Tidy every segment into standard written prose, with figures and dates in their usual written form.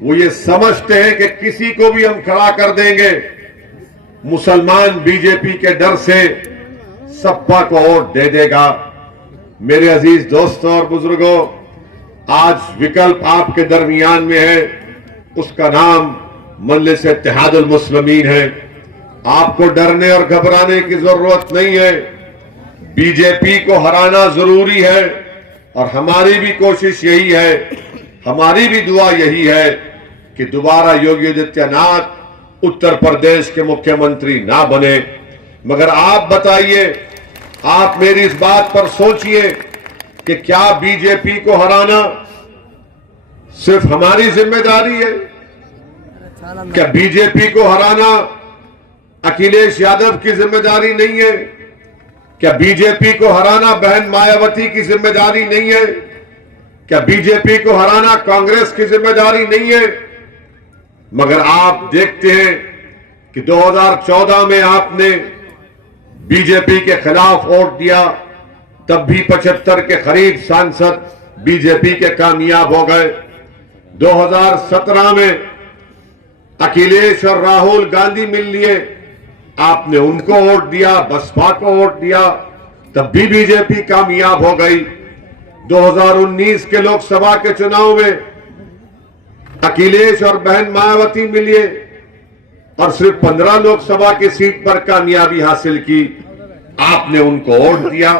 वो ये समझते हैं कि किसी को भी हम खड़ा कर देंगे, मुसलमान बीजेपी के डर से सपा को वोट दे देगा। मेरे अजीज दोस्तों और बुजुर्गों, आज विकल्प आपके दरमियान में है, उसका नाम मजलिस इत्तेहादुल मुस्लिमीन है। आपको डरने और घबराने की जरूरत नहीं है। बीजेपी को हराना जरूरी है और हमारी भी कोशिश यही है, हमारी भी दुआ यही है कि दोबारा योगी आदित्यनाथ उत्तर प्रदेश के मुख्यमंत्री ना बने। मगर आप बताइए, आप मेरी इस बात पर सोचिए कि क्या बीजेपी को हराना सिर्फ हमारी जिम्मेदारी है? क्या बीजेपी को हराना अखिलेश यादव की जिम्मेदारी नहीं है? क्या बीजेपी को हराना बहन मायावती की जिम्मेदारी नहीं है? क्या बीजेपी को हराना कांग्रेस की जिम्मेदारी नहीं है? मगर आप देखते हैं कि 2014 में आपने बीजेपी के खिलाफ वोट दिया, तब भी 75 के करीब सांसद बीजेपी के कामयाब हो गए। 2017 में अखिलेश और राहुल गांधी मिल लिए, आपने उनको वोट दिया, बसपा को वोट दिया, तब भी बीजेपी कामयाब हो गई। 2019 के लोकसभा के चुनाव में अखिलेश और बहन मायावती मिले और सिर्फ 15 लोकसभा की सीट पर कामयाबी हासिल की, आपने उनको वोट दिया।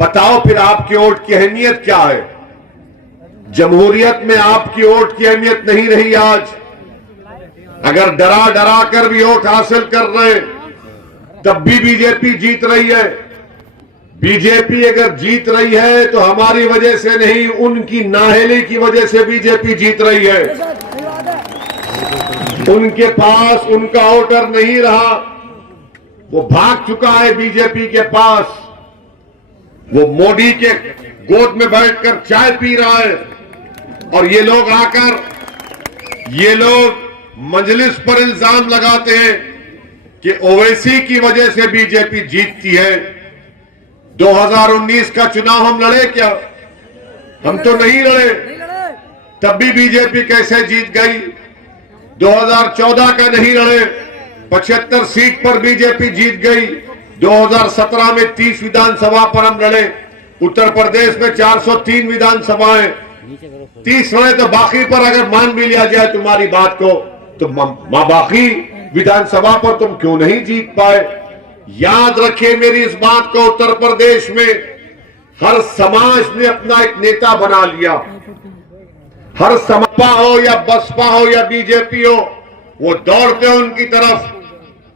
बताओ फिर आपकी वोट की अहमियत क्या है? जमहूरियत में आपकी वोट की अहमियत नहीं रही। आज अगर डरा डरा कर भी वोट हासिल कर रहे, तब भी बीजेपी जीत रही है। बीजेपी अगर जीत रही है तो हमारी वजह से नहीं, उनकी नाअहली की वजह से बीजेपी जीत रही है। उनके पास उनका वोटर नहीं रहा, वो भाग चुका है बीजेपी के पास। वो मोदी के गोद में बैठकर चाय पी रहा है और ये लोग आकर, ये लोग मजलिस पर इल्जाम लगाते हैं कि ओवैसी की वजह से बीजेपी जीतती है। 2019 का चुनाव हम लड़े क्या? हम तो नहीं लड़े, तब भी बीजेपी कैसे जीत गई? 2014 का नहीं लड़े, 75 सीट पर बीजेपी जीत गई। 2017 में 30 विधानसभा पर हम लड़े, उत्तर प्रदेश में 403 विधानसभाएं, 30 लड़े, तो बाकी पर अगर मान भी लिया जाए तुम्हारी बात को, तो बाकी विधानसभा पर तुम क्यों नहीं जीत पाए? याद रखिए मेरी इस बात को, उत्तर प्रदेश में हर समाज ने अपना एक नेता बना लिया। हर सपा हो या बसपा हो या बीजेपी हो, वो दौड़ते हैं उनकी तरफ,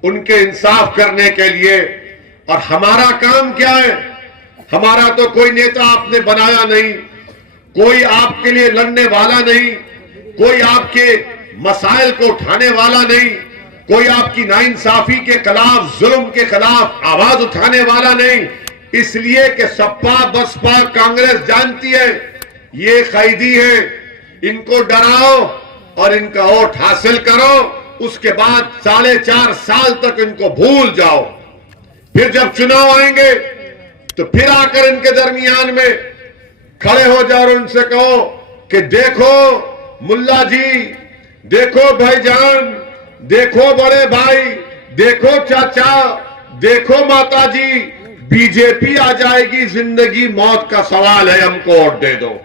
उनके इंसाफ करने के लिए। और हमारा काम क्या है? हमारा तो कोई नेता आपने बनाया नहीं, कोई आपके लिए लड़ने वाला नहीं, कोई आपके मसाइल को उठाने वाला नहीं, कोई आपकी नाइंसाफी के खिलाफ, जुल्म के खिलाफ आवाज उठाने वाला नहीं। इसलिए कि सपा बसपा कांग्रेस जानती है ये कैदी है, इनको डराओ और इनका वोट हासिल करो, उसके बाद 4.5 साल तक इनको भूल जाओ। फिर जब चुनाव आएंगे तो फिर आकर इनके दरमियान में खड़े हो जाओ और उनसे कहो कि देखो मुल्ला जी, देखो भाईजान, देखो बड़े भाई, देखो चाचा, देखो माता जी, बीजेपी आ जाएगी, जिंदगी मौत का सवाल है, हमको वोट दे दो।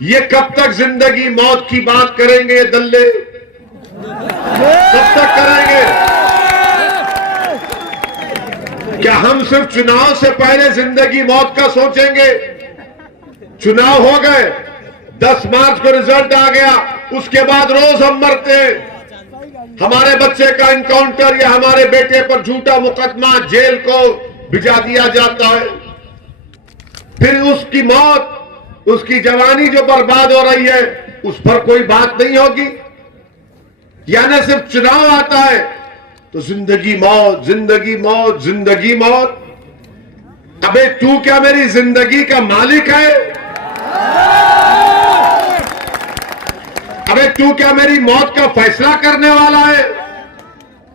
ये कब तक जिंदगी मौत की बात करेंगे ये दल्ले? कब तक करेंगे? क्या हम सिर्फ चुनाव से पहले जिंदगी मौत का सोचेंगे? चुनाव हो गए, 10 मार्च को रिजल्ट आ गया, उसके बाद रोज हम मरते हैं। हमारे बच्चे का इनकाउंटर या हमारे बेटे पर झूठा मुकदमा, जेल को भिजा दिया जाता है। फिर उसकी मौत, उसकी जवानी जो बर्बाद हो रही है, उस पर कोई बात नहीं होगी। यानी सिर्फ चुनाव आता है तो जिंदगी मौत, जिंदगी मौत, जिंदगी मौत। अबे तू क्या मेरी जिंदगी का मालिक है? अबे तू क्या मेरी मौत का फैसला करने वाला है?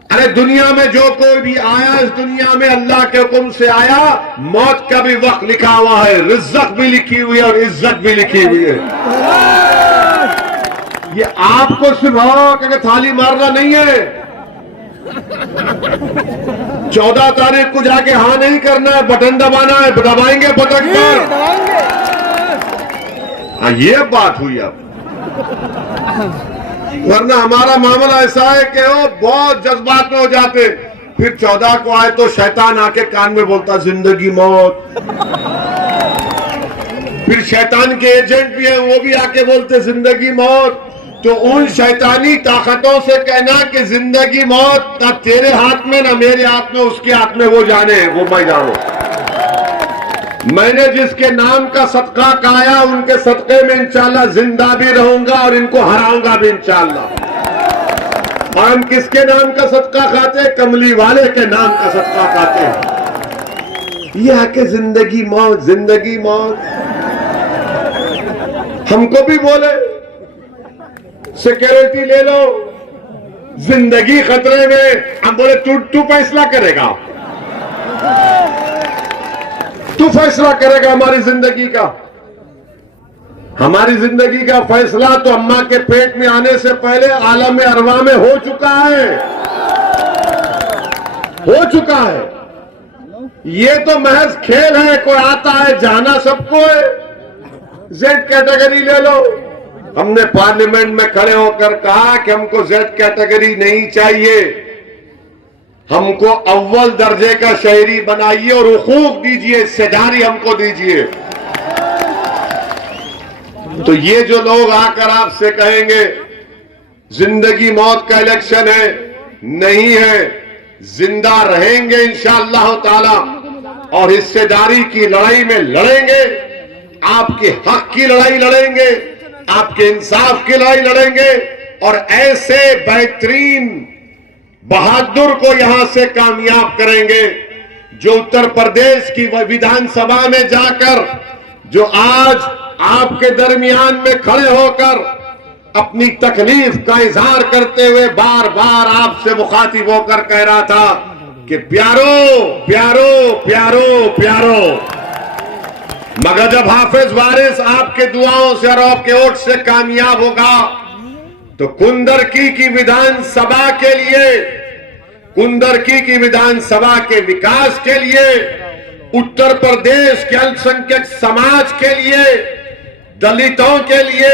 अरे दुनिया में जो कोई भी आया, इस दुनिया में अल्लाह के हुक्म से आया। मौत का भी वक्त लिखा हुआ है, रिज़्क़ भी लिखी हुई है और इज्जत भी लिखी हुई है। ये आपको सिर्फ के थाली मारना नहीं है, 14 तारीख को जाके हाँ नहीं करना है, बटन दबाना है, दबाएंगे बटन पर। हाँ ये बात हुई अब, वरना हमारा मामला ऐसा है कि वो बहुत जज्बात में हो जाते, फिर 14 को आए तो शैतान आके कान में बोलता जिंदगी मौत, फिर शैतान के एजेंट भी है वो भी आके बोलते जिंदगी मौत। तो उन शैतानी ताकतों से कहना कि जिंदगी मौत ना तेरे हाथ में ना मेरे हाथ में, उसके हाथ में, वो जाने, वो मैं जानू। मैंने जिसके नाम का सदका खाया उनके सदके में इंशाल्लाह जिंदा भी रहूंगा और इनको हराऊंगा भी इंशाल्लाह। हम किसके नाम का सदका खाते हैं? कमली वाले के नाम का सदका खाते हैं। ये आके जिंदगी मौत, जिंदगी मौत। हमको भी बोले सिक्योरिटी ले लो, जिंदगी खतरे में। हम बोले तू फैसला करेगा, तू फैसला करेगा हमारी जिंदगी का। हमारी जिंदगी का फैसला तो अम्मा के पेट में आने से पहले आलम अरवा में हो चुका है, हो चुका है। ये तो महज खेल है, कोई आता है जाना सबको है। जेड कैटेगरी ले लो। हमने पार्लियामेंट में खड़े होकर कहा कि हमको जेड कैटेगरी नहीं चाहिए, हमको अव्वल दर्जे का शहरी बनाइए और हुकूक दीजिए, हिस्सेदारी हमको दीजिए। तो ये जो लोग आकर आपसे कहेंगे जिंदगी मौत का इलेक्शन है, नहीं है, जिंदा रहेंगे इंशाअल्लाह ताला और हिस्सेदारी की लड़ाई में लड़ेंगे, आपके हक की लड़ाई लड़ेंगे, आपके इंसाफ की लड़ाई लड़ेंगे और ऐसे बेहतरीन बहादुर को यहां से कामयाब करेंगे जो उत्तर प्रदेश की विधानसभा में जाकर, जो आज आपके दरमियान में खड़े होकर अपनी तकलीफ का इजहार करते हुए बार बार आपसे मुखातिब होकर कह रहा था कि प्यारो प्यारो प्यारो प्यारो। मगर जब हाफिज वारिस आपके दुआओं से और आपके वोट से कामयाब होगा तो कुंदरकी की विधानसभा के लिए, कुंदरकी की विधानसभा के विकास के लिए, उत्तर प्रदेश के अल्पसंख्यक समाज के लिए, दलितों के लिए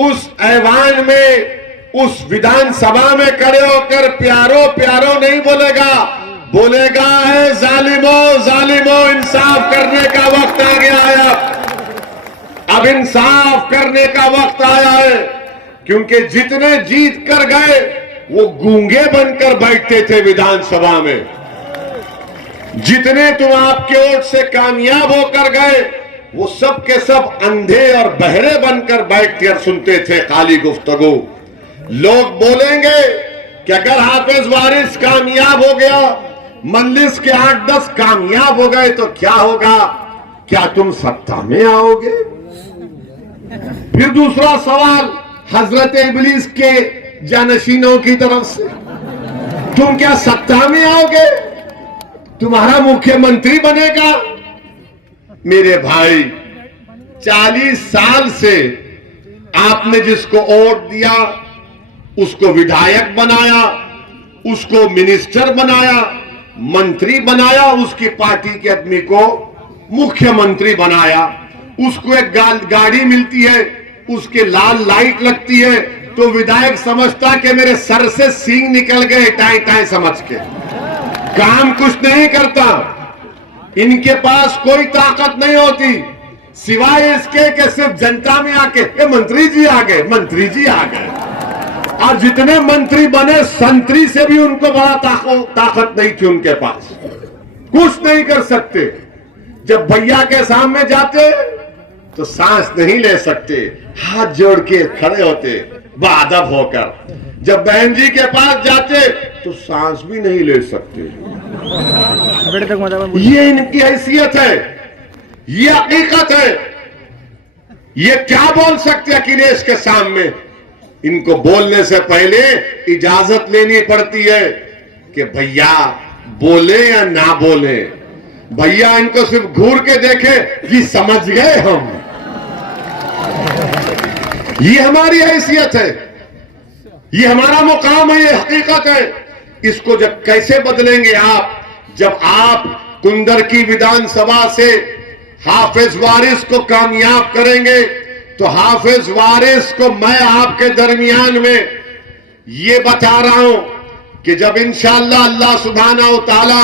उस ऐवान में, उस विधानसभा में खड़े होकर प्यारो प्यारो नहीं बोलेगा, बोलेगा है जालिमो जालिमो, इंसाफ करने का वक्त आ गया है। अब इंसाफ करने का वक्त आया है, क्योंकि जितने जीत कर गए वो गूंगे बनकर बैठते थे विधानसभा में, जितने तुम आपके वोट से कामयाब होकर गए वो सब के सब अंधे और बहरे बनकर बैठते और सुनते थे खाली गुफ्तगू। लोग बोलेंगे कि अगर हाफिज वारिस कामयाब हो गया, मजलिस के 8-10 कामयाब हो गए तो क्या होगा? क्या तुम सत्ता में आओगे? फिर दूसरा सवाल हजरत इब्लीस के जानशीनों की तरफ से, तुम क्या सत्ता में आओगे? तुम्हारा मुख्यमंत्री बनेगा? मेरे भाई 40 साल से आपने जिसको वोट दिया उसको विधायक बनाया, उसको मिनिस्टर बनाया, मंत्री बनाया, उसकी पार्टी के आदमी को मुख्यमंत्री बनाया, उसको एक गाड़ी मिलती है, उसके लाल लाइट लगती है तो विधायक समझता कि मेरे सर से सींग निकल गए, टाई टाई समझ के। काम कुछ नहीं करता, इनके पास कोई ताकत नहीं होती सिवाय इसके कि सिर्फ जनता में आके मंत्री जी आ गए, मंत्री जी आ गए। और जितने मंत्री बने संतरी से भी उनको बड़ा ताकत नहीं थी उनके पास, कुछ नहीं कर सकते। जब भैया के सामने जाते तो सांस नहीं ले सकते, हाथ जोड़ के खड़े होते बाअदब होकर। जब बहन जी के पास जाते तो सांस भी नहीं ले सकते। ये इनकी हैसियत है, ये हकीकत है। ये क्या बोल सकते अखिलेश के सामने? इनको बोलने से पहले इजाजत लेनी पड़ती है कि भैया बोले या ना बोले। भैया इनको सिर्फ घूर के देखे कि समझ गए हम, ये हमारी हैसियत है, ये हमारा मुकाम है, ये हकीकत है। इसको जब कैसे बदलेंगे आप, जब आप कुंदर की विधानसभा से हाफिज वारिस को कामयाब करेंगे, तो हाफिज वारिस को मैं आपके दरमियान में ये बता रहा हूं कि जब इंशाअल्लाह अल्लाह सुब्हानहू व तआला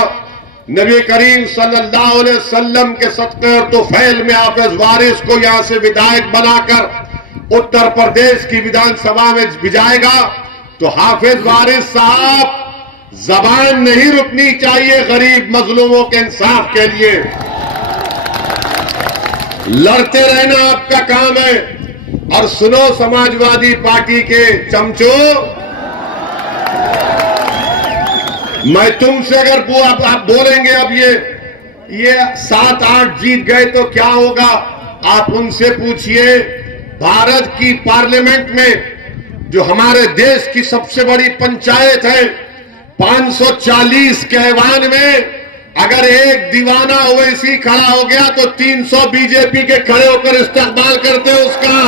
नबी करीम सल्लल्लाहु अलैहि वसल्लम के सदक़े और तुफैल में हाफिज वारिस को यहां से विधायक बनाकर उत्तर प्रदेश की विधानसभा में भिजाएगा, तो हाफिज वारिस साहब जबान नहीं रुकनी चाहिए गरीब मजलूमों के इंसाफ के लिए। लड़ते रहना आपका काम है। और सुनो समाजवादी पार्टी के चमचों, मैं तुमसे अगर आप बोलेंगे अब ये 7-8 जीत गए तो क्या होगा, आप उनसे पूछिए। भारत की पार्लियामेंट में जो हमारे देश की सबसे बड़ी पंचायत है, 540 के ऐवान में अगर एक दीवाना ओवैसी खड़ा हो गया तो 300 बीजेपी के खड़े होकर इस्तकबाल करते हैं उसका।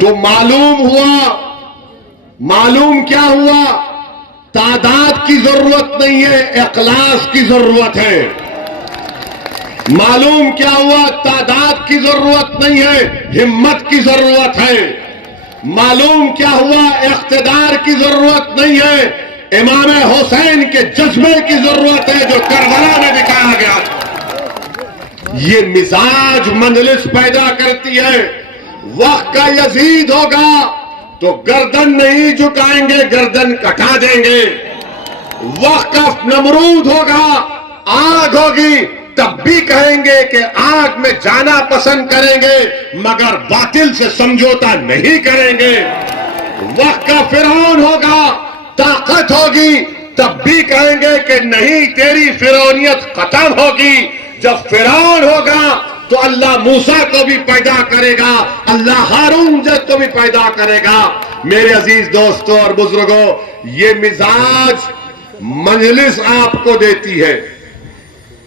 तो मालूम क्या हुआ, तादाद की जरूरत नहीं है, इखलास की जरूरत है। मालूम क्या हुआ, तादाद की जरूरत नहीं है, हिम्मत की जरूरत है। मालूम क्या हुआ, इख्तिदार की जरूरत नहीं है, इमाम हुसैन के जज्बे की जरूरत है जो करबला में दिखाया गया। ये मिजाज मंजलिस पैदा करती है। वक्त का यजीद होगा तो गर्दन नहीं झुकाएंगे, गर्दन कटा देंगे। वक्त का नमरूद होगा, आग होगी, तब भी कहेंगे कि आग में जाना पसंद करेंगे, मगर बातिल से समझौता नहीं करेंगे। वक्त का फिरौन होगा, ताकत होगी, तब भी कहेंगे कि नहीं, तेरी फिरौनियत खत्म होगी। जब फिरौन होगा तो अल्लाह मूसा को भी पैदा करेगा, अल्लाह हारून को भी पैदा करेगा। मेरे अजीज दोस्तों और बुजुर्गों, ये मिजाज मजलिस आपको देती है।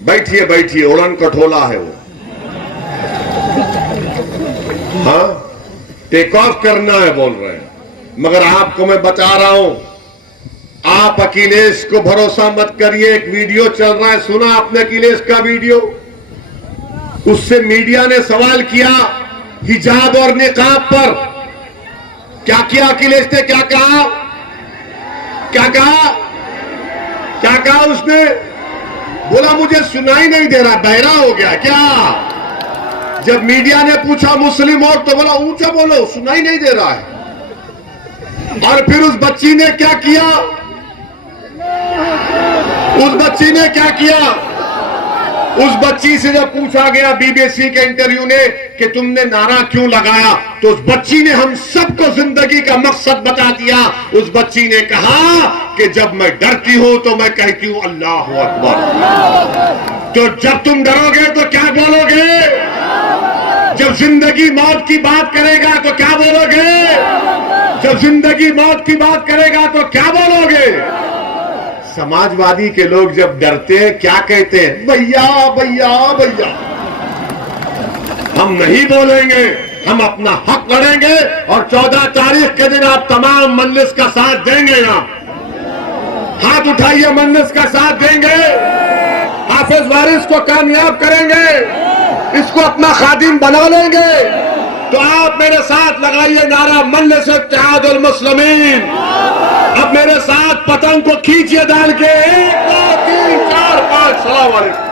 बैठिए बैठिए, उड़न कठोला है वो। हाँ, टेक ऑफ करना है बोल रहे हैं, मगर आपको मैं बता रहा हूं, आप अखिलेश को भरोसा मत करिए। एक वीडियो चल रहा है, सुना आपने अखिलेश का वीडियो? उससे मीडिया ने सवाल किया हिजाब और निकाब पर। क्या किया अखिलेश ने? क्या कहा? क्या कहा? क्या कहा उसने? बोला मुझे सुनाई नहीं दे रहा, बहरा हो गया क्या? जब मीडिया ने पूछा मुस्लिम वोट, तो बोला ऊंचा बोलो, सुनाई नहीं दे रहा है। और फिर उस बच्ची ने क्या किया? उस बच्ची ने क्या किया? उस बच्ची से जब पूछा गया बीबीसी के इंटरव्यू ने कि तुमने नारा क्यों लगाया, तो उस बच्ची ने हम सबको जिंदगी का मकसद बता दिया। उस बच्ची ने कहा कि जब मैं डरती हूं तो मैं कहती हूं अल्लाह अकबर। तो जब तुम डरोगे तो क्या बोलोगे? जब जिंदगी मौत की बात करेगा तो क्या बोलोगे? जब जिंदगी मौत की बात करेगा तो क्या बोलोगे? समाजवादी के लोग जब डरते हैं क्या कहते हैं? भैया भैया भैया। हम नहीं बोलेंगे, हम अपना हक लड़ेंगे। और 14 तारीख के दिन आप तमाम मजलिस का साथ देंगे ना? हाथ उठाइए, मजलिस का साथ देंगे, हाफिज वारिस को कामयाब करेंगे, इसको अपना खादिम बना लेंगे। तो आप मेरे साथ लगाइए नारा मजलिस इत्तेहादुल मुस्लिमीन। अब मेरे साथ पतंग को खींचिए डाल के 1 2 3 4 5। सलाम अलैकुम।